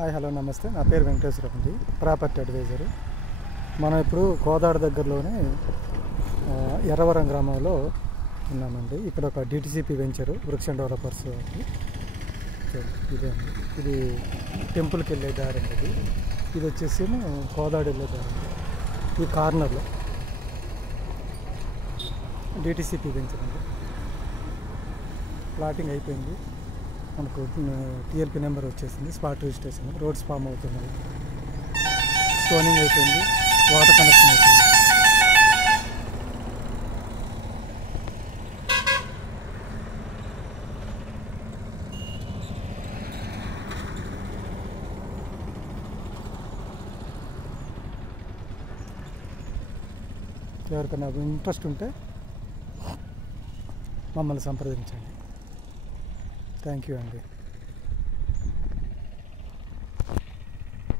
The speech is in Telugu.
హాయ్ హలో నమస్తే, నా పేరు వెంకటేశ్వరరావు అండి, ప్రాపర్టీ అడ్వైజరు. మనం ఇప్పుడు కోదాడ దగ్గరలోనే ఎర్రవరం గ్రామంలో ఉన్నామండి. ఇక్కడ ఒక డిటిసిపి వెంచరు, వృక్ష డెవలపర్స్ అండి. ఇదే అండి, ఇది టెంపుల్కి వెళ్ళే దారి అండి. ఇది వచ్చేసి కోదాడ వెళ్ళే దారి అండి. ఈ కార్నర్లో డిటిసిపి వెంచర్ అండి. ప్లాటింగ్ అయిపోయింది, మనకు టీఎల్పీ నెంబర్ వచ్చేసింది, స్పాట్ రిజిస్ట్రేషన్, రోడ్స్ ఫామ్ అవుతున్నాయి, స్టోనింగ్ అయిపోయింది, వాటర్ కనెక్షన్ అయిపోయింది. ఎవరికైనా ఇంట్రెస్ట్ ఉంటే మమ్మల్ని సంప్రదించండి. థ్యాంక్ యూ అండి.